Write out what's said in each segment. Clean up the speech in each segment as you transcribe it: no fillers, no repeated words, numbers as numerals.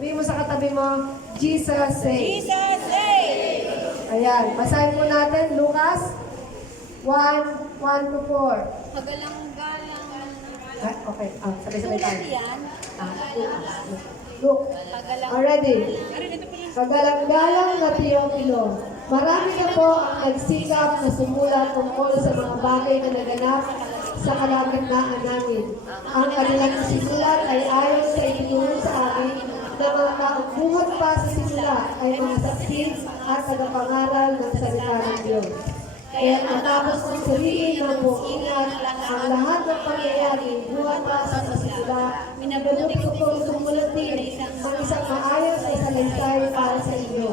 Sabihin mo sa katabi mo, Jesus saves. Jesus saves. Ayan, basahin po natin, Lucas 1:1 to 4. Hagalang-galang. Ah, okay, sabay-sabay Sulat tayo. yan. Look, Hagalang. already. Arin, ito pala. Kagalang-galang na Teofilo, marami na po ang nagsikap na sumulat tungkol sa mga bagay na naganap sa kalagitnaan namin. Ang kanilang sinulat ay ayon sa itinuro sa amin na mga kaugbuhat pa sa sinulat ay mga saksi at tagapangaral ng salita ng Diyos. Kaya matapos kong suriin ng buong ingat ang lahat ng pangyayari buhat pa sa sinulat, minabuti ko pong sumulat din ang isang maayos na salaysay para sa inyo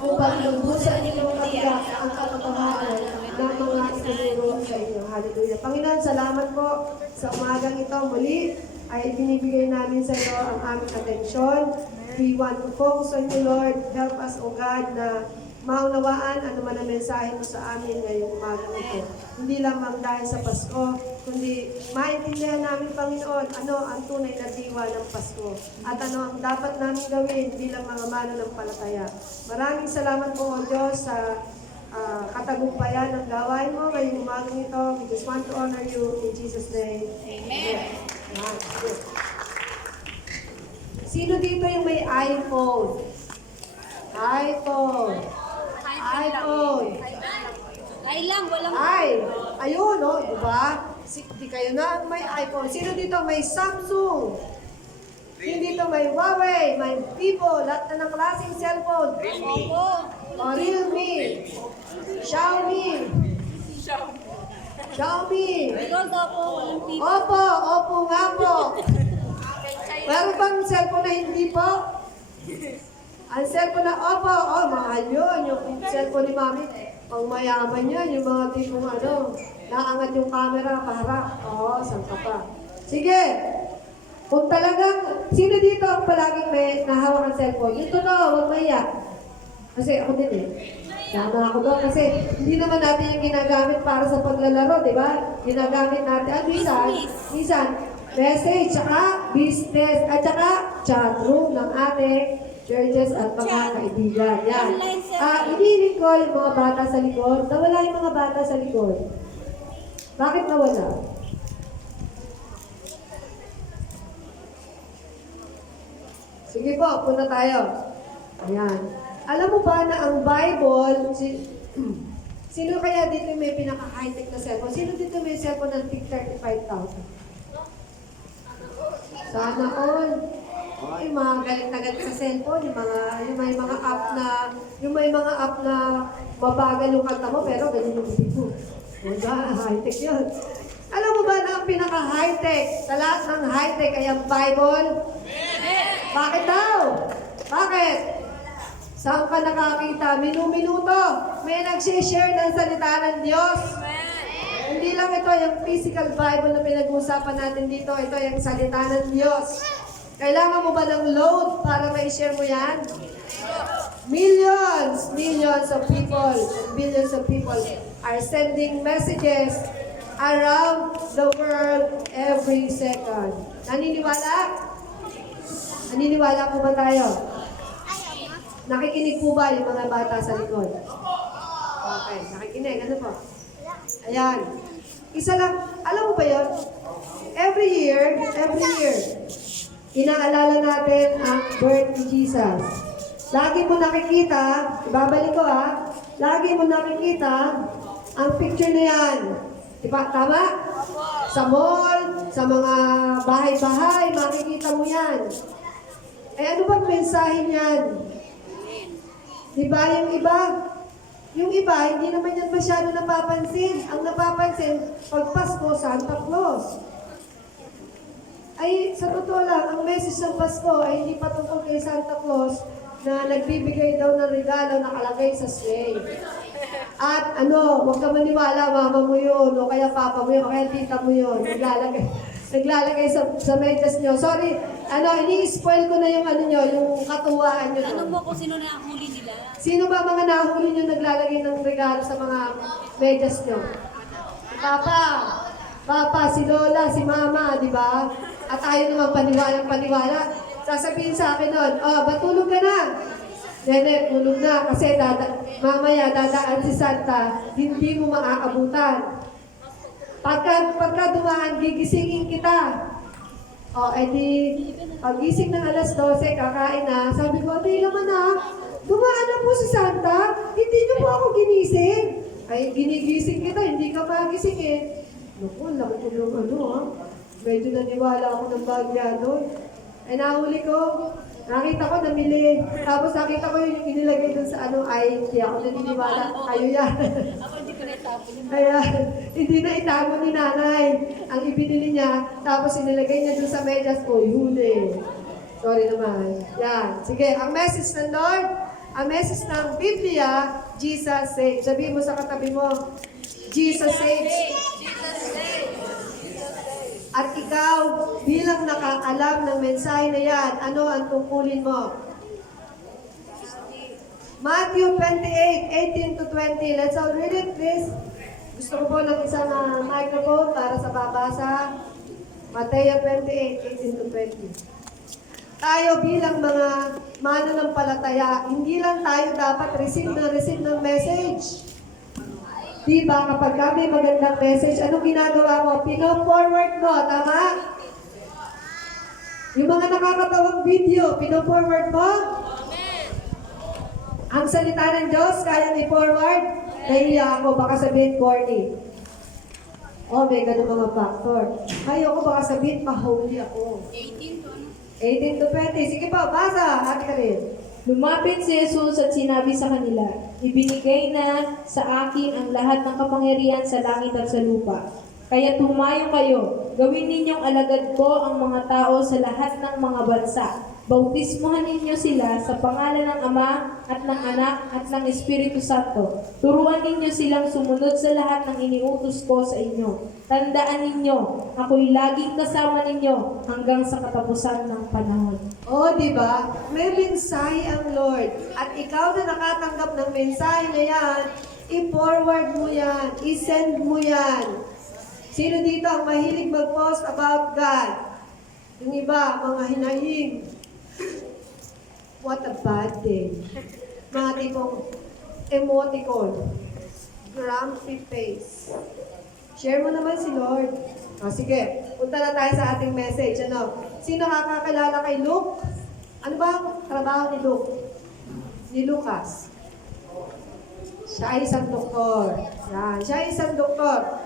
upang lunggusan ninyong matiyak ang katotohanan ng mga itinuro sa inyo. Hallelujah. Panginoon, salamat po sa umagang ito. Muli ay binibigay namin sa iyo ang aming atensyon. We want to focus on you, Lord. Help us, O God, na maunawaan ano man ang mensahe mo sa amin ngayong umagang ito. Hindi lamang dahil sa Pasko, kundi maintindihan namin, Panginoon, ano ang tunay na diwa ng Pasko at ano ang dapat namin gawin bilang mga mananampalataya. Maraming salamat po, O Diyos, sa katagumpayan ng gawain mo ngayong umagang ito. We just want to honor you in Jesus' name. Amen. Amen. Sino dito yung may iPhone? iPhone. iPhone. Ay lang, walang... Ayun, no? Diba? Di kayo na may iPhone. Sino dito may Samsung? Sino dito may Huawei, may Vivo, lahat na ng klaseng cellphone? Opo. O, Realme. Xiaomi. Xiaomi. Because opo, walang tipo. Oppo nga po. Meron bang cellphone na hindi po? Ang cellphone na Oppo, mahal yun. Yung cellphone ni Mami, pang mayaman yan. Yung mga tipong naangat yung camera paharap. Saan ka pa? Sige. Kung talagang, sino dito ang palaging may nahawak ang cellphone? Yung totoo, huwag maiyak. Kasi ako din Sama ako doon kasi hindi naman natin yung ginagamit para sa paglalaro, di ba? Ginagamit natin, minsan, message, tsaka business, at tsaka chat room ng ating churches at mga kaibigan. Yan. Iniinig ko yung mga bata sa likod. Nawala yung mga bata sa likod. Bakit nawala? Sige po, punta tayo. Ayan. Alam mo ba na ang Bible, sino kaya dito may pinaka-high-tech na cellphone? Sino dito may cellphone ng $35,000? Sana all. Yung mga galit na galit sa cellphone, yung may mga app na mabagal yung kanta mo, pero ganyan yung video mo. High-tech yun. Alam mo ba na ang pinaka-high-tech, sa lahat ng high-tech ay ang Bible? Bakit daw? Bakit? Saan ka nakakita? Minu-minuto. May nag-share ng salita ng Diyos. Hindi lang ito yung physical Bible na pinag-uusapan natin dito. Ito yung salita ng Diyos. Kailangan mo ba ng load para ma-share mo yan? Millions of people, billions of people are sending messages around the world every second. Naniniwala? Naniniwala po ba tayo? Nakikinig po ba yung mga bata sa likod? Okay, nakikinig. Ano po? Ayan. Isa lang, alam mo ba yun? Every year, inaalala natin ang birth ni Jesus. Lagi mo nakikita, ibabalik ko lagi mo nakikita ang picture na yan. Diba? Tama? Sa mall, sa mga bahay-bahay, makikita mo yan. Ano bang mensahe niyan? Diba yung iba, hindi naman yan masyado napapansin. Ang napapansin, pag Pasko, Santa Claus. Ay, sa totoo lang, ang message ng Pasko ay hindi patungkol kay Santa Claus na nagbibigay daw ng regalo nakalagay sa sleigh. At huwag ka maniwala, mama mo yun, o kaya papa mo yun, o kaya tita mo yun, naglalagay sa medyas nyo. Sorry, ini-spoil ko na yung yung katuwaan nyo. Ano mo kung sino na ang huli nila? Sino ba mga nahuli nyo naglalagay ng regalo sa mga medyas nyo? Papa, si Lola, si Mama, di ba? At ayaw naman paniwala. sasabihin sa akin nun, oh, batulog ka na. Nene, tulog na kasi mamaya dadaan si Santa, hindi mo maaabutan. Pagka dumaan, gigisingin kita. O, edi, pagising ng alas 12, kakain na. Sabi ko, hindi naman na, dumaan na po si Santa, hindi niyo po ako ginising. Ay, ginigising kita, hindi ka magising eh. Naku, laki ko yung medyo naniwala ako ng bagya doon. Ay, nahuli ko. Nakita ko, namili. Tapos nakita ko yung inilagay dun sa ay, hindi ako naniniwala. Kayo yan. Ako hindi ko naitapon yung Kaya, hindi na itamo ni nanay. Ang ibinili niya, tapos inilagay niya dun sa medyas ko, huli. Sorry naman. Yan. Sige, ang message ng Lord, ang message ng Biblia, Jesus saves. Sabihin mo sa katabi mo, Jesus saves. At ikaw, bilang nakaalam ng mensahe na yan, ano ang tungkulin mo? Matthew 28, 18 to 20. Let's all read it, please. Gusto ko po ng isang microphone para sa babasa. Matthew 28, 18 to 20. Tayo bilang mga mananampalataya, hindi lang tayo dapat receive ng message. Diba, kapag kami magandang message, anong ginagawa mo? Pino-forward mo, tama? Yung mga nakakatawang video, pino-forward mo? Ang salita ng Diyos, kaya i-forward? Nahiya ako, baka sabihin corny. Oh, may ganun mga factor. Ayoko, baka sabihin pa-holy ako. 18 to ano? 18 to 20. Sige pa, basa. Ate Karin. Lumapit si Jesus at sinabi sa kanila, ibinigay na sa akin ang lahat ng kapangyarihan sa langit at sa lupa. Kaya tumayo kayo, gawin ninyong alagad ko ang mga tao sa lahat ng mga bansa. Bautismuhan ninyo sila sa pangalan ng Ama at ng Anak at ng Espiritu Santo. Turuan ninyo silang sumunod sa lahat ng iniutos ko sa inyo. Tandaan ninyo, ako'y laging kasama ninyo hanggang sa katapusan ng panahon. Oh, di ba? May mensahe ang Lord. At ikaw na nakatanggap ng mensahe na yan, i-forward mo yan, i-send mo yan. Sino dito ang mahilig mag-post about God? Yung iba, mga hinahing. What a bad day. Mga tipong emoticon, grumpy face. Share mo naman si Lord. O sige, punta na tayo sa ating message. Sino kakakilala kay Luke? Ano ba ang trabaho ni Luke? Ni Lucas. Siya ay isang doktor. Yan, siya ay isang doktor.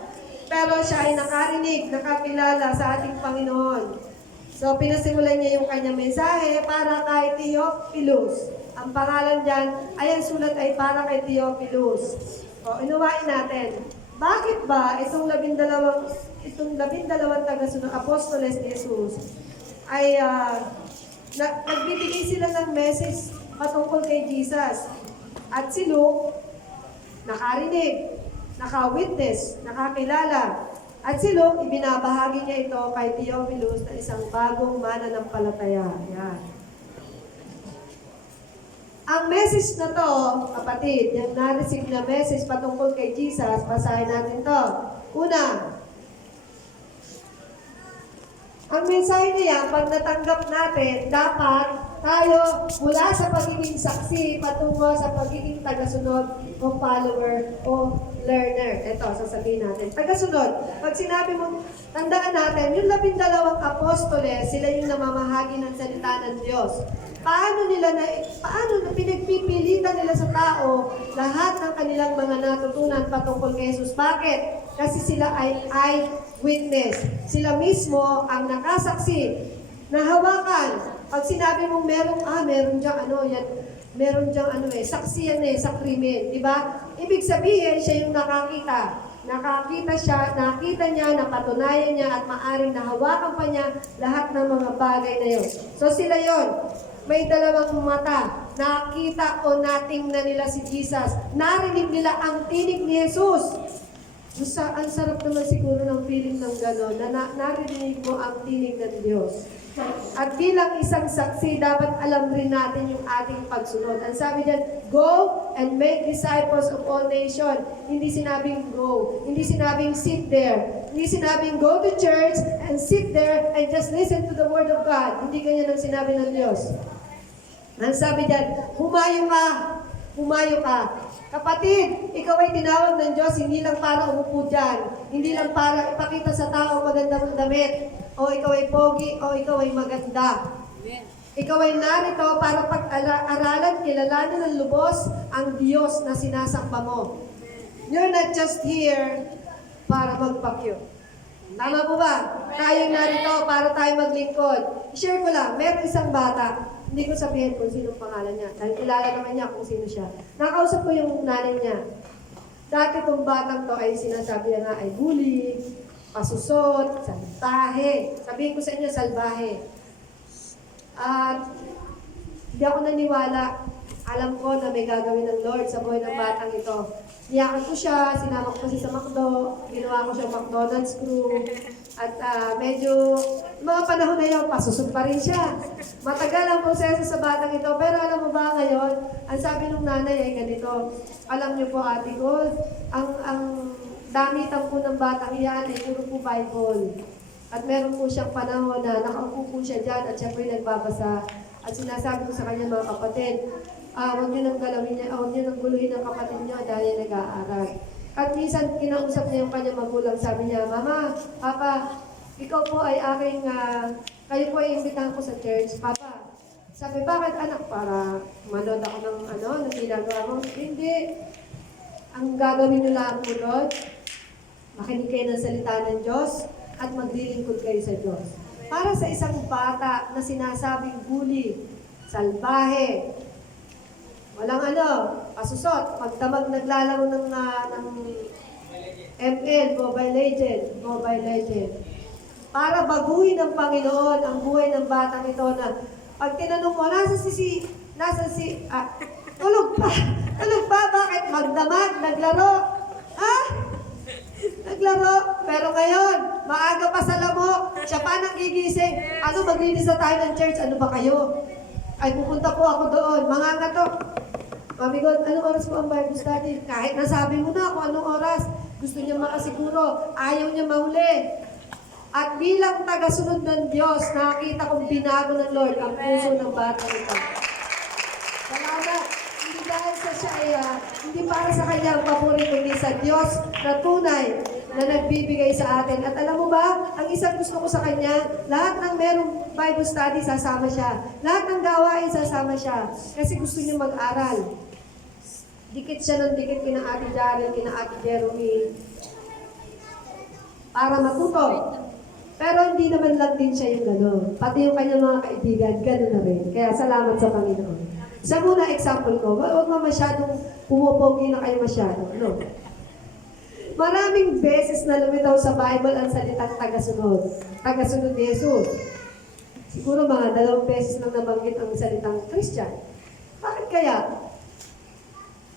Pero siya ay nakarinig, nakakilala sa ating Panginoon. So, pinasimulan niya yung kanyang mensahe para kay Theophilus. Ang pangalan dyan, ay ang sulat ay para kay Theophilus. O, inuwain natin. Bakit ba itong labindalawang tagasunod apostoles ni Jesus ay nagbibigay sila ng message patungkol kay Jesus? At si Luke, nakarinig, naka-witness, nakakilala. At si Luke, ibinabahagi niya ito kay Theophilus na isang bagong mananampalataya. Yan. Ang message na to, kapatid, yung na-receive na message patungkol kay Jesus, basahin natin to. Una, ang mensahe niya, pag natanggap natin, dapat tayo mula sa pagiging saksi patungo sa pagiging tagasunod o follower o learner. Ito, sasabihin natin. Tagasunod. Pag sinabi mo, tandaan natin, yung 12 apostoles, sila yung namamahagi ng salita ng Diyos. Paano na pinagpipilitan nila sa tao lahat ng kanilang mga natutunan patungkol kay Jesus? Bakit? Kasi sila ay eyewitness. Sila mismo ang nakasaksi, nahawakan. Pag sinabi mong meron diyang saksi yan sa krimen, di ba? Ibig sabihin, siya yung nakakita. Nakita niya, napatunayan niya, at maaring nahawakan pa niya lahat ng mga bagay na yun. So sila yon. May dalawang mata. Nakita o natingnan nila si Jesus. Narinig nila ang tinig ni Jesus. Ang sarap naman siguro ng feeling ng gano'n, na narinig mo ang tinig ng Diyos. At bilang isang saksi, dapat alam rin natin yung ating pagsunod. Ang sabi diyan, go and make disciples of all nations. Hindi sinabing go. Hindi sinabing sit there. Hindi sinabing go to church and sit there and just listen to the Word of God. Hindi ganyan ang sinabi ng Diyos. Ang sabi diyan, humayo ka, humayo ka. Kapatid, ikaw ay tinawag ng Diyos hindi lang para umupo dyan, hindi lang para ipakita sa tao maganda mong damit, o ikaw ay pogi, o ikaw ay maganda. Ikaw ay narito para pag-aralan, kilalanin ng lubos ang Diyos na sinasamba mo. You're not just here para magpakyo. Tama po ba? Tayo narito para tayo maglingkod. I-share ko lang, meron isang bata, hindi ko sabihin kung sino pangalan niya. Dahil kilala naman niya kung sino siya. Nakausap ko yung nanay niya. Dati itong batang to ay sinasabi niya nga ay bully, pasusot, salbahe. Sabihin ko sa inyo, salbahe. At hindi ako naniwala. Alam ko na may gagawin ng Lord sa buhay ng batang ito. Niyakan ko siya, sinama ko kasi sa McDo, ginawa ko siya McDonald's crew. At medyo, mga panahon na yun, pasusog pa rin siya. Matagal ang proseso sa batang ito. Pero alam mo ba ngayon, ang sabi ng nanay ay ganito. Alam niyo po, ate ko, ang damitan po ng batang iyan ay puro po Bible. At meron po siyang panahon na nakaupo po siya dyan at siya po yung nagbabasa. At sinasabi ko sa kanya mga kapatid, huwag niyo nang galawin niya, huwag niyo nang guluhin ng kapatid niyo dahil nag-aaral. At minsan kinausap niya yung kanyang magulang, sabi niya, Mama, Papa, ikaw po ay aking, kayo po ay imbitahan ko sa church. Papa, sabi, bakit anak? Para manood ako ng ginagawa mo? Hindi. Ang gagawin niyo lang po, Lord, makinig kayo ng salita ng Diyos at maglilingkod kayo sa Diyos. Para sa isang bata na sinasabing bully, salbahe, walang pasusot, magdamag naglalaro ng ML, Mobile Legend. Para baguhin ng Panginoon ang buhay ng batang ito na pag tinanong mo, tulog pa, bakit magdamag, naglaro? Naglaro, pero ngayon, maaga pa sa lamok, siya pa nang gigising. Maglinis na tayo ng church, ano ba kayo? Ay, pupunta po ako doon, mga ngatok. Mami God, anong oras po ang Bible study? Kahit nasabi mo na kung anong oras, gusto niya makasiguro, ayaw niya mahuli. At bilang tagasunod ng Diyos, nakakita kong binago ng Lord ang puso ng bata ito. Salamat. Hindi dahil sa siya ay, hindi para sa kanya ang paborito, kundi sa Diyos na tunay na nagbibigay sa atin. At alam mo ba, ang isang gusto ko sa kanya, lahat ng merong Bible study, sasama siya. Lahat ng gawain, sasama siya. Kasi gusto niya mag-aral. Dikit siya ng dikit kina Ate Jaren, kina Ate Jeremy, para matuto. Pero hindi naman lang din siya yung gano'n. Pati yung kanyang mga kaibigan, gano'n na rin. Kaya salamat sa Panginoon. Isa muna example ko, huwag mo masyadong pumupogi na kayo masyado. No? Maraming beses na lumitaw sa Bible ang salitang tagasunod. Tagasunod ni Jesus. Siguro mga 2 beses lang nabanggit ang salitang Christian. Bakit kaya?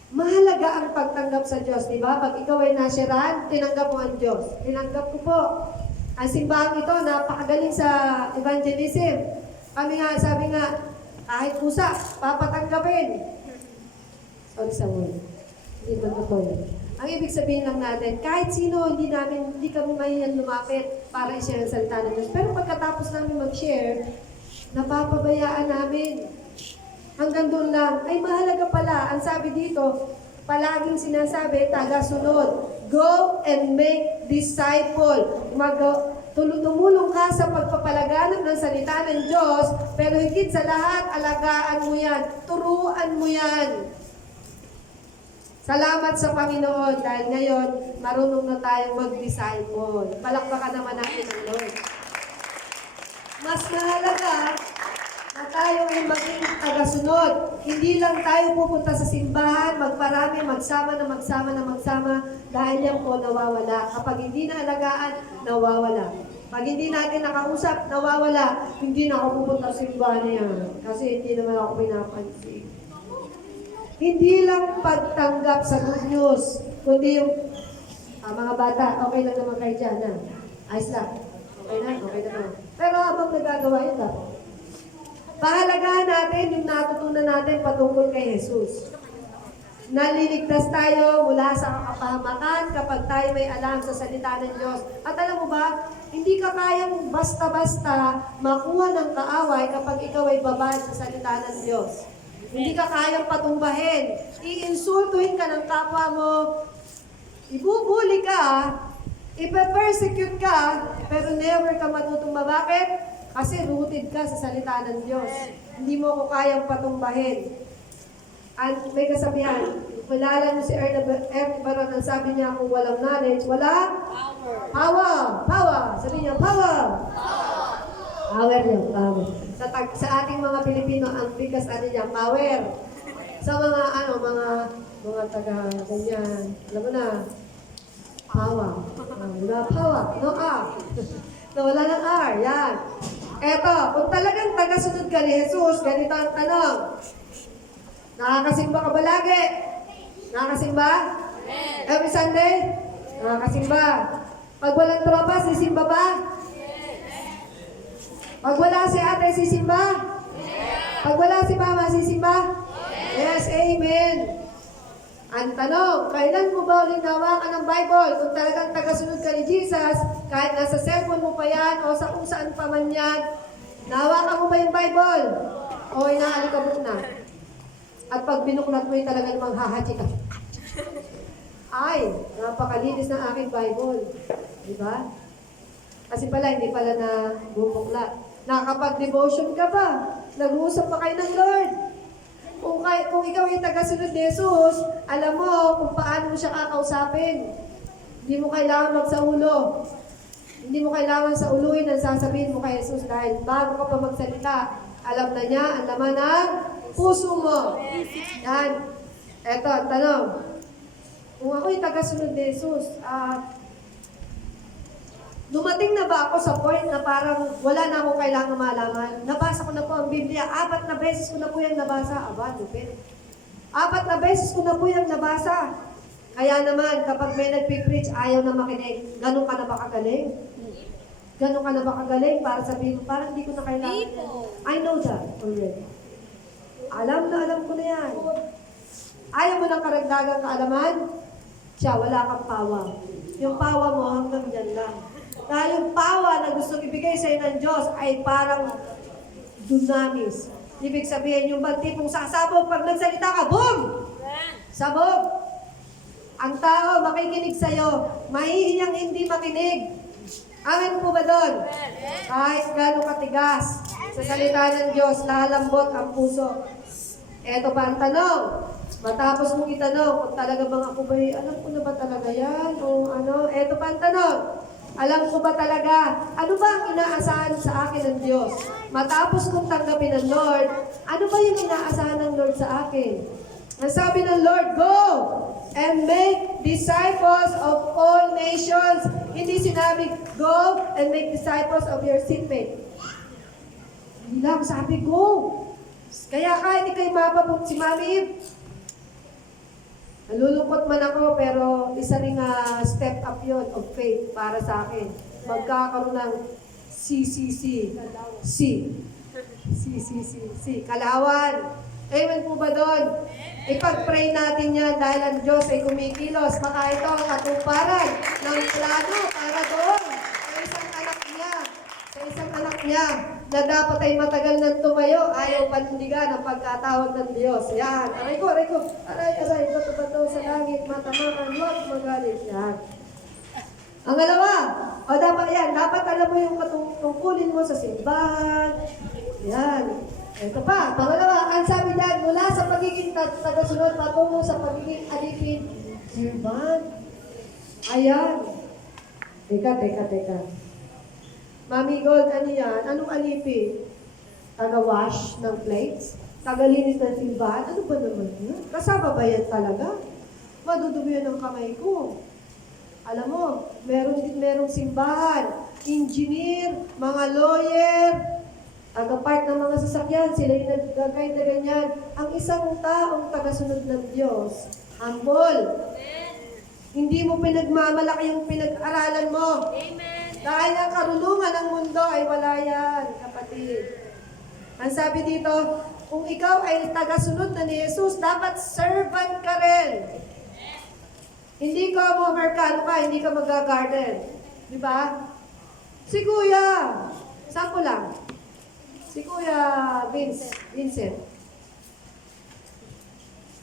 Mahalaga ang pagtanggap sa Diyos, di ba? Pag ikaw ay nasiraan, tinanggap mo ang Diyos. Tinanggap ko po. Ang simbahan ito, napakagaling sa evangelism. Kami nga, sabi nga, kahit pusa, papatanggapin. Sorry sa word. Hindi ba totoo yun? Ang ibig sabihin lang natin, kahit sino, hindi kami mahiyan lumapit para i-share ang salita ng Diyos. Pero pagkatapos namin mag-share, napapabayaan namin. Hanggang doon lang, ay mahalaga pala. Ang sabi dito, palaging sinasabi, taga-sunod. Go and make disciple. Tumulong ka sa pagpapalaganap ng salita ng Diyos, pero higit sa lahat, alagaan mo yan. Turuan mo yan. Salamat sa Panginoon dahil ngayon, marunong na tayong mag-disciple. Palakpakan naman natin ang Lord. Mas mahalaga na tayo ay maging tagasunod. Hindi lang tayo pupunta sa simbahan, magparami, magsama dahil yan po nawawala. Kapag hindi na alagaan, nawawala. Pag hindi natin nakausap, nawawala. Hindi na ako pupunta sa simbahan na yan. Kasi hindi naman ako pinapansin. Hindi lang pagtanggap sa good news, kundi yung mga bata, okay lang naman kayo dyan, ha? Ayos lang. Okay na naman. Pero habang nagagawa yun dapat. Pahalagahan natin yung natutunan natin patungkol kay Jesus. Naliligtas tayo mula sa kapahamakan kapag tayo may alam sa salita ng Diyos. At alam mo ba, hindi ka kayang basta-basta makuha ng kaaway kapag ikaw ay babad sa salita ng Diyos. Hindi ka kayang patumbahin. Iinsultuhin ka ng kapwa mo, ibubuli ka, ipe-persecute ka, pero never ka matutumba. Bakit? Kasi rooted ka sa salita ng Diyos. Hindi mo ko kayang patumbahin. At may kasabihan, malala mo si Ernie Baron, ang sabi niya kung walang knowledge, wala? Power! Power! Sabi niya, power! Power yun, power. Sa ating mga Pilipino, ang bigas ano niya, power. Sa mga taga-ganyan, alam mo na, power. Wala power, no R. So, wala ng R, yan. Eto, kung talagang tagasunod ka ni Jesus, ganito ang tanong. Nakakasimba ka ba lagi? Nakakasimba? Every Sunday? Nakakasimba. Pag walang tropa, sisimba ba? Pag wala si ate, sisimba? Pag wala si mama, sisimba? Yes, amen. Ang tanong, kailan mo ba ulit nawakan ng Bible? Kung talagang tagasunod ka ni Jesus, kahit nasa cellphone mo pa yan o sa kung saan pa man yan, nawakan mo ba yung Bible? O inaalikabok na? At pag binuklat mo yung talaga namang hahachi ka. Ay, napakalinis ng aking Bible. Diba? Kasi pala, hindi pala na bubuklat. Nakakapag-devotion ka ba? Nag-uusap pa kayo ng Lord. Kung ikaw ay tagasunod ni Jesus, alam mo kung paano mo siya kakausapin. Hindi mo kailangan magsaulo. Hindi mo kailangan sa uluin ang sasabihin mo kay Jesus dahil bago ka pa magsalita, alam na niya ang laman ng puso mo. Yan. Eto, tanong. Kung ako'y tagasunod ni Jesus, dumating na ba ako sa point na parang wala na akong kailangan malaman? Nabasa ko na po ang Biblia. 4 na beses ko na po yung nabasa. Lupit. 4 na beses ko na po yung nabasa. Kaya naman, kapag may nagpipreach, ayaw na makinig. Ganun ka na ba kagaling? Ganun ka na ba kagaling para sabihin mo, parang hindi ko na kailangan. I know that already. Alam ko na yan. Ayaw mo ng karagdagang kaalaman? Siya, wala kang pawa. Yung pawa mo hanggang dyan lang. Dahil yung pawa na gustong ibigay sa'yo ng Diyos ay parang dunamis. Ibig sabihin, yung bang tipong sasabog pag nagsalita ka, boom! Sabog! Ang tao makikinig sa'yo, mahihiyang hindi makinig. Amen po ba doon? Kahit gano'ng katigas sa salita ng Diyos, lalambot ang puso. Eto pa ang tanong. Matapos mong itanong, kung talaga bang ako ba'y, alam ko na ba talaga yan? O ano? Eto pa ang tanong. Alam ko ba talaga, ano ba ang inaasahan sa akin ng Diyos? Matapos kong tanggapin ng Lord, ano ba yung inaasahan ng Lord sa akin? Ang sabi ng Lord, go and make disciples of all nations. Hindi sinabi, go and make disciples of your seatmate. Hindi lang, sabi, go. Kaya kahit ikaw'y mapabot si Mami Eve, nalulungkot man ako, pero isa ring step up yun of faith para sa akin. Magkakaroon ng CCC. Kalawan. Amen po ba doon? Ipag-pray natin yan dahil ang Diyos ay kumikilos. Baka ito ang katuparan ng plano para doon sa isang anak niya. Sa isang anak niya na dapat ay matagal nang tumayo, ayaw panindigan ang pagkatawag ng Diyos. Yan. Aray ko. Aray. Bato-bato sa langit, matamakan, huwag magalit. Yan. Ang alawa, dapat alam mo yung tungkulin mo sa simbahan. Yan. Ito pa, pangalawa, ang sabi dyan, mula sa pagiging tagasunod, patungo sa pagiging alipin, servant. Ayan. Teka. Mami Gold, ano yan? Anong alipin? Taga-wash ng plates? Taga-linis ng simbahan? Ano ba naman yan? Kasama ba yan talaga? Madudugo yan ang kamay ko. Alam mo, merong simbahan, engineer, mga lawyer, taga-part ng mga sasakyan, sila yung nag-guide na ganyan. Ang isang taong tagasunod ng Diyos, humble. Hindi mo pinagmamalaki yung pinag-aralan mo. Amen. Dahil ang karunungan ng mundo ay wala yan, kapatid. Ang sabi dito, kung ikaw ay tagasunod na ni Jesus, dapat servant ka rin. Hindi ka merkado ka, hindi ka mag-garden. Di ba? Si Kuya, sample lang. Si Kuya Vincent.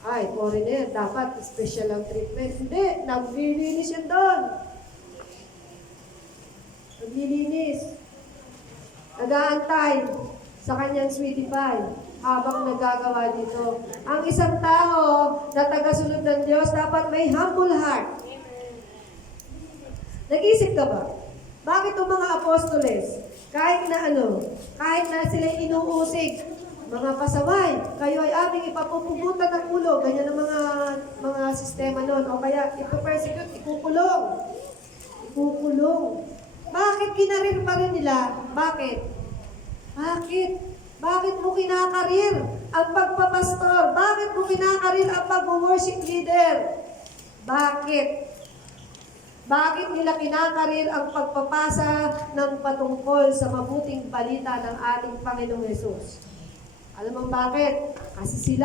Ay, foreigner, dapat special ang treatment. Hindi, naglilinis yun doon. Naglilinis. Nag-aantay sa kanyang sweetie pie habang nagagawa dito. Ang isang tao na tagasunod ng Diyos dapat may humble heart. Nag-isip ka ba? Bakit itong mga apostoles, kahit na sila inuusig, mga pasaway, kayo ay aming ipapupugutan ng ulo, ganyan ang mga sistema noon, o kaya ipapersecute, ikukulong. Bakit kinarir pa rin nila? Bakit? Bakit mo kinakarir ang pagpapastor? Bakit mo kinakarir ang pag-worship leader? Bakit nila kinakarir ang pagpapasa ng patungkol sa mabuting balita ng ating Panginoong Yesus? Alam mo bakit? Kasi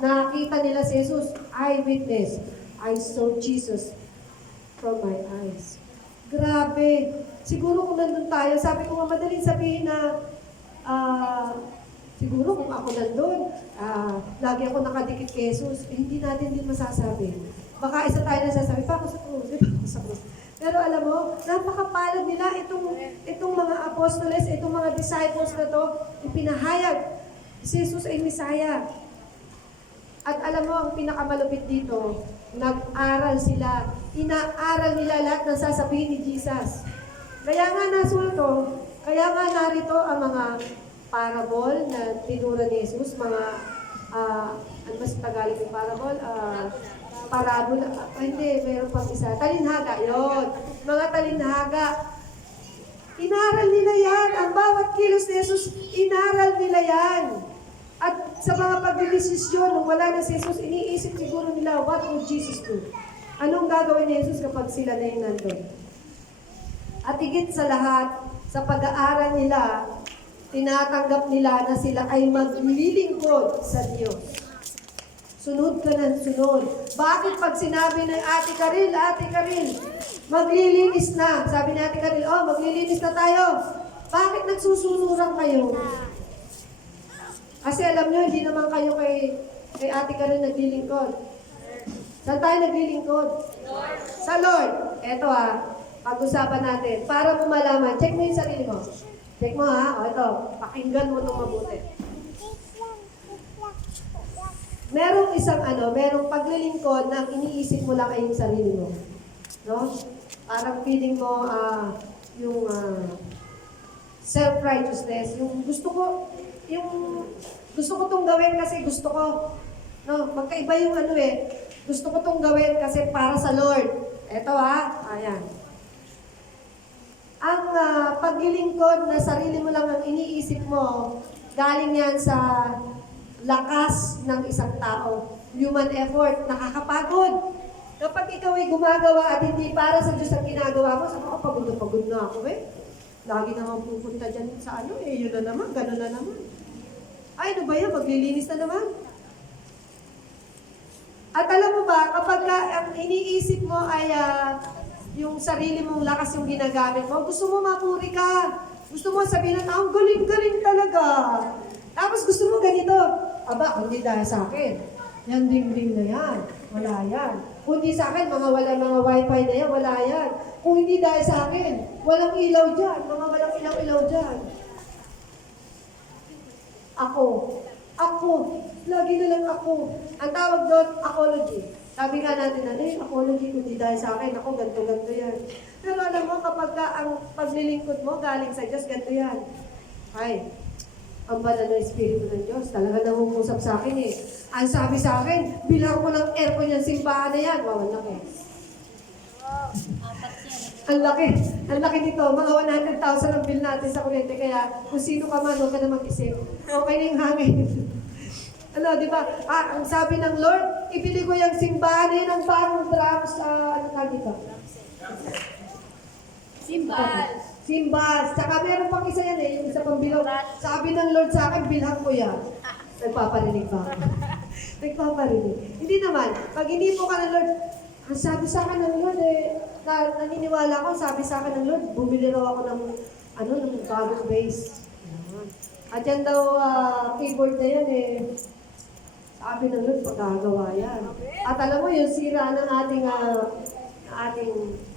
nakita nila si Jesus, eyewitness. I saw Jesus from my eyes. Grabe. Siguro kung nandun tayo, sabi ko nga madaling sabihin na, siguro kung ako nandun, lagi ako nakadikit kay Jesus, hindi natin din masasabi. Baka isa tayo nasasabi, pa ako sa krus. Pero alam mo, napakapalad nila itong mga apostoles, itong mga disciples na to, ipinahayag. Si Jesus ay Messiah. At alam mo, ang pinakamalupit dito, nag-aral sila. Inaaral nila lahat ng sasabihin ni Jesus. Kaya nga narito ang mga parable na tinura ni Jesus, mga, ano ba sa Tagalog yung parable? Parabola, hindi, meron pang isa. Talinhaga, yon. Mga talinhaga. Inaral nila yan. Ang bawat kilos ni Jesus, inaral nila yan. At sa mga pagdidesisyon, nung wala na si Jesus, iniisip siguro nila, what would Jesus do? Anong gagawin ni Jesus kapag sila na yung nandun? At higit sa lahat, sa pag-aaral nila, tinatanggap nila na sila ay maglilingkod sa Diyos. Sunod ka ng sunod. Bakit pag sinabi ng Ate Karil, maglilinis na. Sabi ni Ate Karil, maglilinis na tayo. Bakit nagsusunuran kayo? Kasi alam nyo, hindi naman kayo kay Ate Karil naglilingkod. Saan tayo naglilingkod? Sa Lord. Eto pag-usapan natin. Para mo malaman, check mo yung sarili mo. Check mo ito, pakinggan mo itong mabuti. Merong paglilingkod na iniisip mo lang ay yung sarili mo. No? Parang feeling mo yung self-righteousness, yung gusto ko tong gawin kasi gusto ko. No, magkaiba yung gusto ko tong gawin kasi para sa Lord. Eto ayan. Ang paglilingkod na sarili mo lang ang iniisip mo, galing yan sa lakas ng isang tao. Human effort, nakakapagod. Kapag ikaw ay gumagawa at hindi para sa Diyos ang ginagawa mo, sabi ko, pagod na ako Lagi naman pupunta dyan sa yun na naman, gano'n na naman. Ay, ano ba yan? Maglilinis na naman. At alam mo ba, kapag ang iniisip mo ay yung sarili mong lakas yung ginagamit mo, gusto mo mapuri ka. Gusto mo sabihin na, ang galing-galing talaga. Tapos gusto mo ganito, hindi dahil sa akin. Yan ding-ding na yan. Wala yan. Kung hindi sa akin, mga wifi na yan, wala yan. Kung hindi dahil sa akin, walang ilaw dyan. Mga walang ilaw-ilaw dyan. Ako. Lagi na lang ako. Ang tawag doon, apology. Sabi nga natin apology, kung hindi dahil sa akin, ako, ganito yan. Pero alam mo, kapag ang paglilingkod mo galing sa Diyos, ganito yan. Ay, ang banal na Espiritu ng Diyos, talaga nangungusap sa akin Ang sabi sa akin, bilang ko ng aircon yung simbahan na yan. Wow, ang laki. Ang laki nito. Mga 100,000 ang bill natin sa kuryente. Kaya kung sino ka man, huwag ka na mag-isip. Okay na yung hangin. Di ba? Ang sabi ng Lord, ibili ko yung simbahan na yan ang parang drums sa, dito? Simbal. Tsaka meron pang isa yan yung isa pang bilog. Sabi ng Lord sa akin, bilhan ko yan. Nagpaparinig ba ako? Nagpaparinig. Hindi naman. Pag hindi po ka ng Lord, ang sabi sa akin ng Lord naniniwala ko, sabi sa akin ng Lord, bumili raw ako ng bagong bass. Ayan. At yan daw, keyboard na yan sabi ng Lord, pagkagawa yan. At alam mo, yung sira ng ating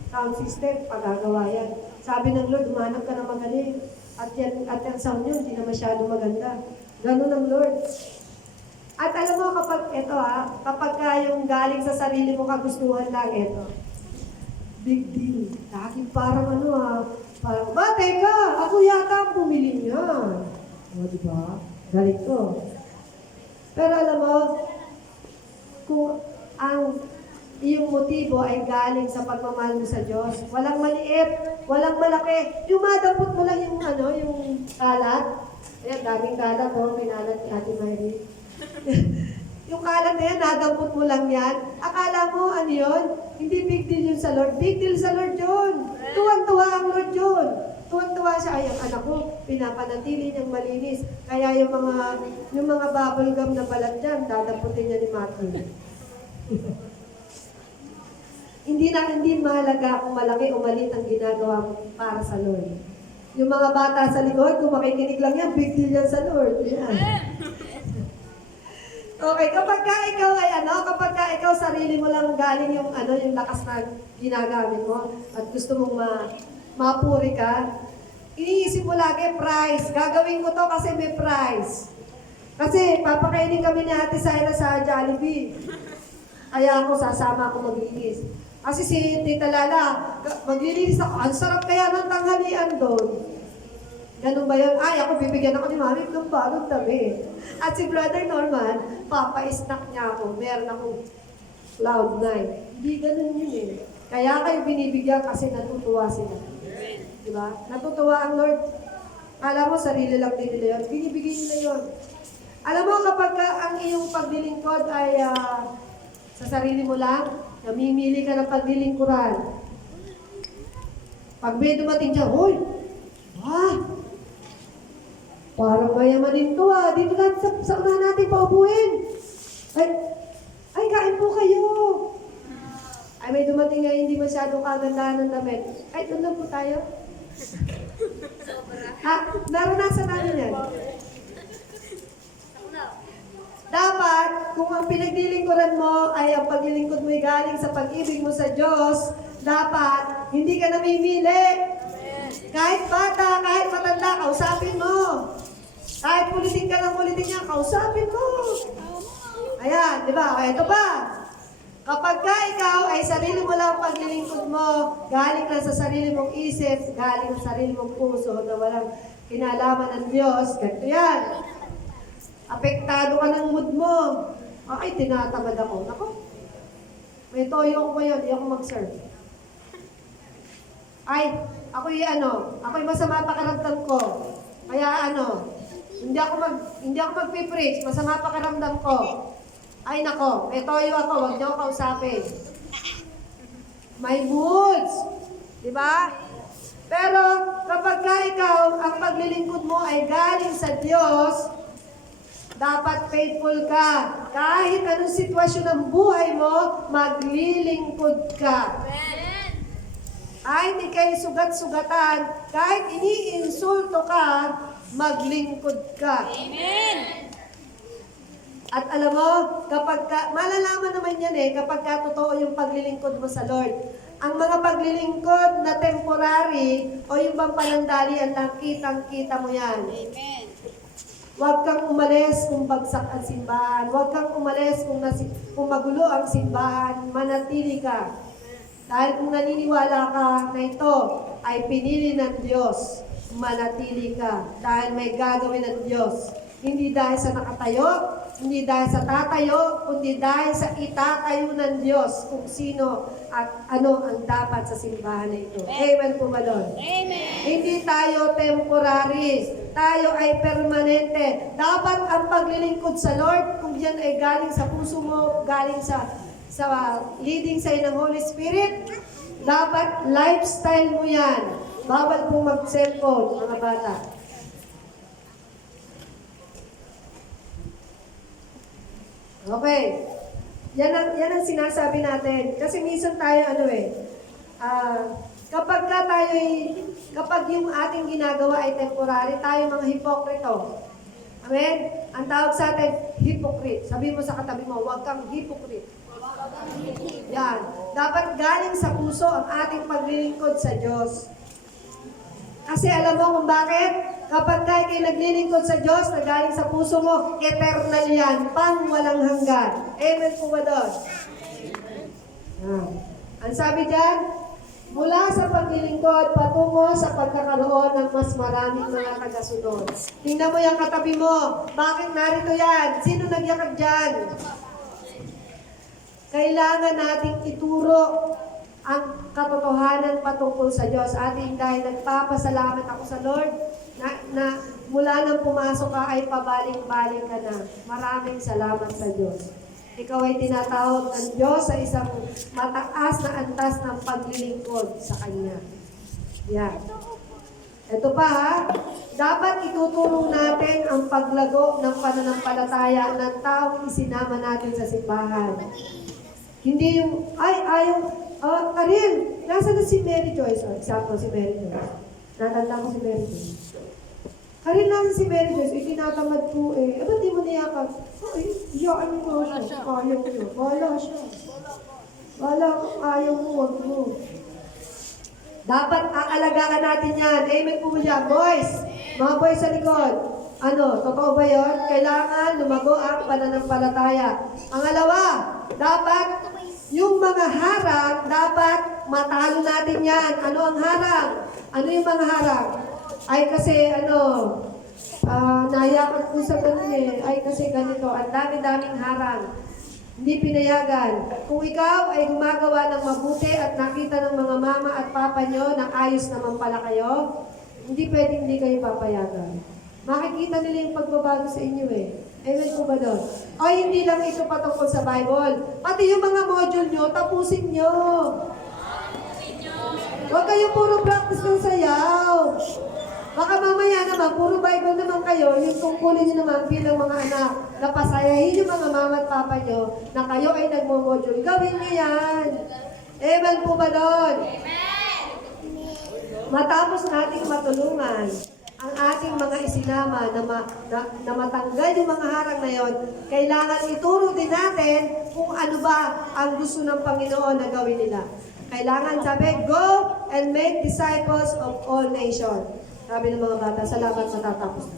sound system, pagkagawa yan. Sabi ng Lord, humanap ka na magaling. At yung sound yun, hindi na masyado maganda. Ganun ang Lord. At alam mo, kapag yung galing sa sarili mo kagustuhan lang, big deal. Lagi parang parang, teka, ako yata ang bumili niya. O, diba? Galing ko. Pero alam mo, kung ang iyong motibo ay galing sa pagmamahal mo sa Diyos, walang maliit, walang malaki. Yung madampot mo lang yung kalat. Ayan, daming kalat pinalat ni Ate Mary. Yung kalat na yan, nadampot mo lang yan. Akala mo, yun? Hindi big deal yun sa Lord. Big deal sa Lord yun. Tuwan-tuwa ang Lord yun. Tuwan-tuwa siya, ay, ang anak ko, pinapanatili niyang malinis. Kaya yung mga bubble gum na balat dyan, dadamputin niya ni Matthew. Hindi mahalaga kung malaki o maliit ang ginagawa mo para sa Lord. Yung mga bata sa likod, kung makikinig lang yan, big deal yan sa Lord. Yan. Okay, kapag ka ikaw sarili mo lang galing yung lakas na ginagamit mo at gusto mong mapuri ka, iniisip mo lagi, price. Gagawin ko to kasi may price. Kasi papakainin kami ni Ate Syra sa Jollibee. Kaya sasama ako maglinis. Kasi si Tita Lala, maglilinis ako. Ang sarap kaya ng tanghalian doon. Ganun ba yun? Ay, ako bibigyan ako ni Mami ng bagong damit. At si Brother Norman, papa-snack niya ako. Meron akong Cloud9. Hindi ganun yun Kaya kayo binibigyan kasi natutuwa sila. Diba? Natutuwa ang Lord. Kala mo, sarili lang din nila yun. Binibigyan nila yun. Alam mo, kapag ang iyong paglilingkod ay sa sarili mo lang, namimili ka ng paglilingkuran. Pag may dumating dyan, hoy! Parang mayamanin to Dito lang sa unahan natin paupuin. Ay, kain po kayo. Ay, may dumating nga hindi masyadong kagandahan ng damit. Ay, doon lang po tayo. Naranasan namin yan. Dapat, kung ang pinaglilingkuran mo ay ang paglilingkod mo ay galing sa pag-ibig mo sa Diyos, dapat, hindi ka namimili. Kahit bata, kahit matanda, kausapin mo. Kahit pulitin ka ng pulitin niya, kausapin mo. Ayan, di ba? Ito pa. Kapag ikaw ay sarili mo lang paglilingkod mo, galing lang sa sarili mong isip, galing sa sarili mong puso na walang kinalaman ng Diyos, ganito yan. Apektado ka ng mood mo. Ay, tinatamad ako. Nako, may toyo ko ngayon, di ako mag-serve. Ay, ako'y masama pakiramdam ko. Kaya hindi ako magpipreach, masama pakiramdam ko. Ay nako, may toyo ako, wag niyo ako kausapin. May moods. Di ba? Pero kapag ikaw, ang paglilingkod mo ay galing sa Diyos, dapat faithful ka. Kahit anong sitwasyon ng buhay mo, maglilingkod ka. Kahit ikay sugat-sugatan, kahit iniinsulto ka, maglingkod ka. Amen! At alam mo, malalaman naman yan kapag totoo yung paglilingkod mo sa Lord. Ang mga paglilingkod na temporary o yung bang panandalian lang, kitang-kita mo yan. Amen! Huwag kang umalis kung bagsak ang simbahan. Huwag kang umalis kung magulo ang simbahan. Manatili ka. Dahil kung naniniwala ka na ito ay pinili ng Diyos, manatili ka. Dahil may gagawin ng Diyos. Hindi dahil sa nakatayo, hindi dahil sa tatayo, kundi dahil sa itatayo ng Diyos kung sino at ano ang dapat sa simbahan na ito. Amen po ba, Lord? Amen! Hindi tayo temporary. Tayo ay permanente. Dapat ang paglilingkod sa Lord, kung yan ay galing sa puso mo, galing sa leading sa'yo ng Holy Spirit, dapat lifestyle mo yan. Bawal pong mag-cellphone, mga bata. Okay. Yan ang sinasabi natin. Kasi minsan tayo, kapag yung ating ginagawa ay temporary, tayo mga hipokrito. Amen? Ang tawag sa atin, hypocrite. Sabi mo sa katabi mo, huwag kang hypocrite. Yan. Dapat galing sa puso ang ating paglilingkod sa Diyos. Kasi alam mo kung bakit? Kapag kayo naglilingkod sa Diyos na galing sa puso mo, eternal yan, pang walang hanggan. Amen po ba doon? Ang sabi dyan, mula sa paglilingkod patungo sa pagkakaroon ng mas maraming mga tagasunod. Tingnan mo yung katabi mo. Bakit narito yan? Sino nagyakag dyan? Kailangan nating ituro ang katotohanan patungkol sa Diyos. Ating dahil nagpapasalamat ako sa Lord na mula nang pumasok ka ay pabaling-baling ka na. Maraming salamat sa Diyos. Ikaw ay tinatawag ng Diyos sa isang mataas na antas ng paglilingkod sa Kanya. Yan. Ito pa ha, dapat itutulong natin ang paglago ng pananampalataya ng taong isinama natin sa simbahan. Hindi yung, Karin, nasa na si Mary Joyce? Example, si Mary Joyce. Natanda ko si Mary Joyce. Karin, nasa si Mary Joyce, itinatamad ko ba't di mo niyakag? Iyaan mo siya. Ayaw ko. Wala siya. Wala kung ayaw mo, wag mo. Dapat aalagaan natin yan. Amen po mo dyan. Boys, mga boys sa likod. Totoo ba yun? Kailangan lumago ang pananampalataya. Pangalawa, dapat yung mga harang, dapat matalo natin yan. Ano ang harang? Ano yung mga harang? Ay kasi nayakag ko sa ganun Ay kasi ganito, ang dami-daming harang. Hindi pinayagan. Kung ikaw ay gumagawa ng mabuti at nakita ng mga mama at papa nyo na ayos naman pala kayo, hindi pwedeng hindi kayo papayagan. Makikita nila yung pagbabago sa inyo Amen po ba doon? O hindi lang ito patungkol sa Bible. Pati yung mga module nyo, tapusin nyo. Huwag kayo puro practice ng sayaw. Baka mamaya naman, puro Bible naman kayo, yung tungkulin nyo naman bilang mga anak, na pasayahin yung mga mama at papa nyo, na kayo ay nagmo-module. Gawin nyo yan. Amen po ba doon? Matapos nating matulungan ang ating mga isinama na matanggal yung mga harang na yon, kailangan ituro din natin kung ano ba ang gusto ng Panginoon na gawin nila. Kailangan sabi, go and make disciples of all nations. Sabi ng mga bata, salamat matatapos na.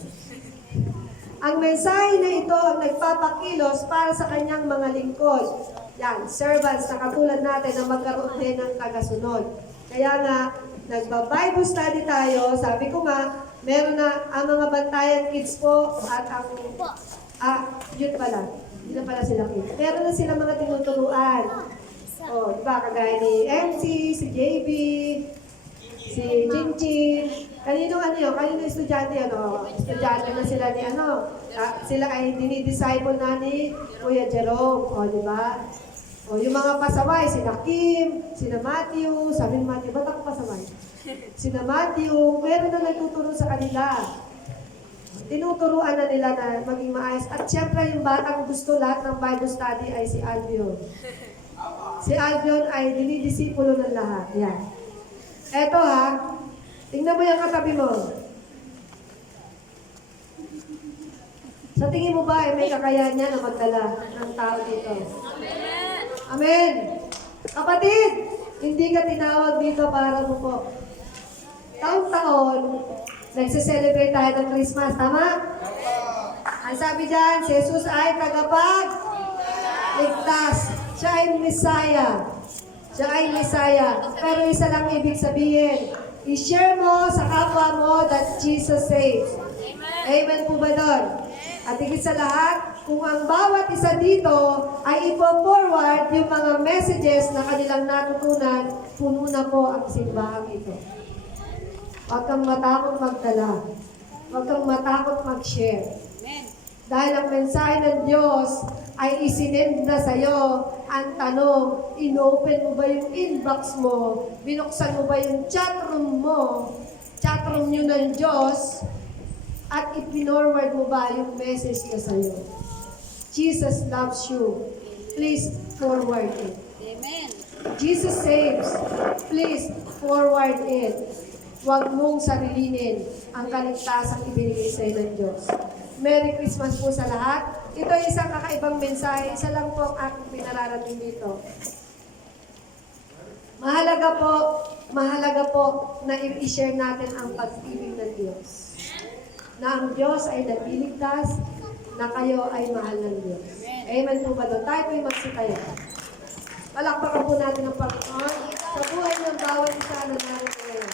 Ang mensahe na ito ang nagpapakilos para sa kanyang mga lingkod. Yan, servants na katulad natin na magkaroon din ng tagasunod. Kaya nga, nagba-Bible study tayo, sabi ko nga, meron na ang mga bantayan kids po at ang, yun pala, hindi na pala sila kids. Meron na sila mga tinuturuan. Diba, kagaya ni MC, si JB, si Chinchin. Kanino estudyante, estudyante na sila ni sila ay dinidisciple na ni Kuya Jerome, di ba? Yung mga pasaway, sina Kim, sina Matthew, sabi ni Matthew, ba't ako pasaway? Sina Matthew, meron na nagtuturo sa kanila. Tinuturuan na nila na maging maayos. At syempre, yung batang gusto lahat ng Bible study ay si Albion. Si Albion ay dinidisipulo ng lahat. Yan. Eto tingnan mo yung katabi mo. Sa tingin mo ba may kakayahan niya na magdala ng tao dito? Amen! Amen! Kapatid, hindi ka tinawag dito para mo po. Taon-taon, nagse-celebrate tayo ng Christmas. Tama? Ang sabi dyan, si Jesus ay tagapagligtas. Siya ay Messiah. Siya ay Messiah. Pero isa lang ibig sabihin, i-share mo sa kapwa mo that Jesus saves. Amen po ba doon? At higit sa lahat, kung ang bawat isa dito ay ipo-forward yung mga messages na kanilang natutunan, puno na po ang simbahang ito. Huwag kang matakot magdala. Huwag kang matakot mag-share. Dahil ang mensahe ng Diyos ay isinend na sa'yo. Ang tanong, inopen mo ba yung inbox mo? Binuksan mo ba yung chatroom mo? Chatroom nyo ng Diyos? At ipinorward mo ba yung message niya sa'yo? Jesus loves you. Please forward it. Amen. Jesus saves. Please forward it. Huwag mong sarilinin ang kaligtasang ibinigay sa iyo ng Diyos. Merry Christmas po sa lahat. Ito ay isang kakaibang mensahe. Isa lang po ang aking pinararating dito. Mahalaga po na i-share natin ang pag-ibig ng Diyos. Na ang Diyos ay nagliligtas, na kayo ay mahal ng Diyos. Amen po ba doon? Tayo po'y magsitayo. Palakpakan po natin ang Panginoon sa buhay ng bawat isa na narito ngayon.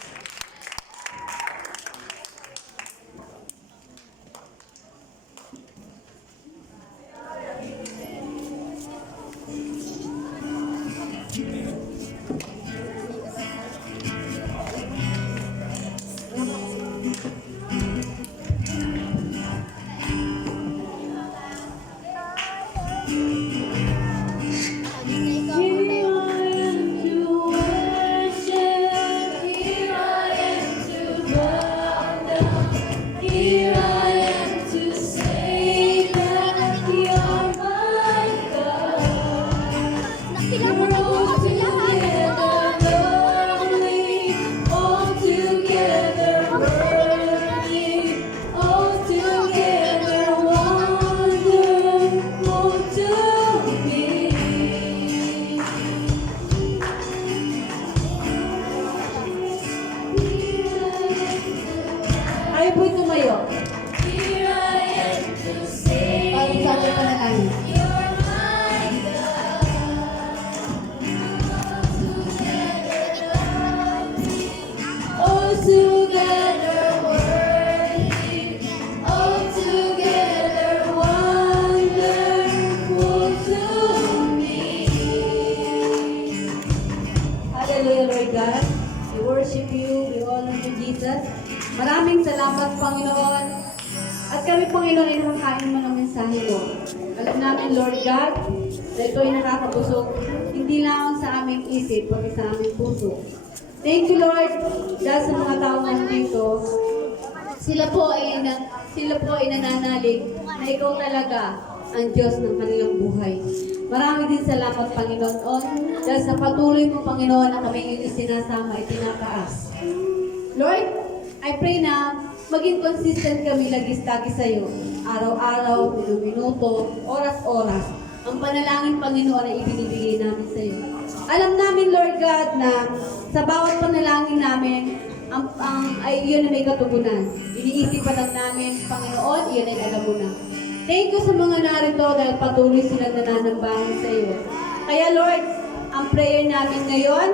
Tayo po'y tumayo. Parang sa ating panalangin. All together worthy, all together wonderful to me. Hallelujah, Lord God. We worship you, we honor you, Jesus. Maraming salamat, Panginoon. At kami, Panginoon, ay nakakain mo ng mensahe mo. Alam namin, Lord God, na ito ay nakakabusog, hindi lang sa aming isip, pati sa aming puso. Thank you, Lord, dahil sa mga tao nandito. Sila po ay nananalig na ikaw talaga ang Diyos ng kanilang buhay. Marami din salamat, Panginoon, dahil sa patuloy mo, Panginoon, na kami iyong isinasama, itinataas. Lord, I pray na maging consistent kami lagis-lagi sa iyo. Araw-araw, minuto, oras-oras. Ang panalangin, Panginoon, ay ibinibigay namin sa iyo. Alam namin, Lord God, na sa bawat panalangin namin, ay iyon na may katugunan. Iniisip pa lang namin, Panginoon, iyon ay alam mo na. Thank you sa mga narito dahil patuloy silang nananambahan sa iyo. Kaya, Lord, ang prayer namin ngayon,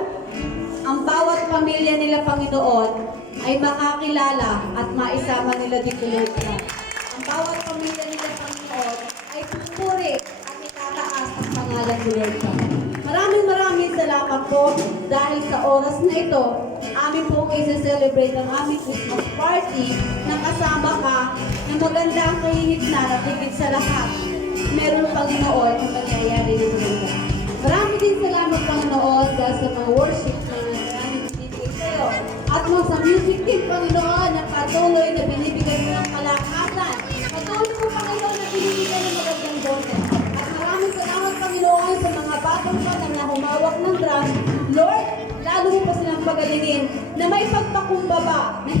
ang bawat pamilya nila, Panginoon, ay makakilala at maisama nila dito, Lord God. Ang bawat pamilya nila, Panginoon, ay pupuri at itataas ang pangalan ni Lord God. Maraming salamat po dahil sa oras na ito, amin po isa-celebrate ang aming Christmas party na kasama ka na maganda ang kahihignan at higit sa lahat. Meron, Panginoon, ang mangyayari ng maganda. Maraming din salamat, Panginoon, dahil sa mga worship na namin binibigay sa iyo. At mo sa music team, Panginoon, na patuloy na binibigay mo ng kalakasan. Patuloy mo, Panginoon, na binibigay ng magandang boses. At maraming salamat, Panginoon, sa mga batang pa na humawak ng drum. Lord, lalo mo pa silang pagalingin na may pagpakumbaba na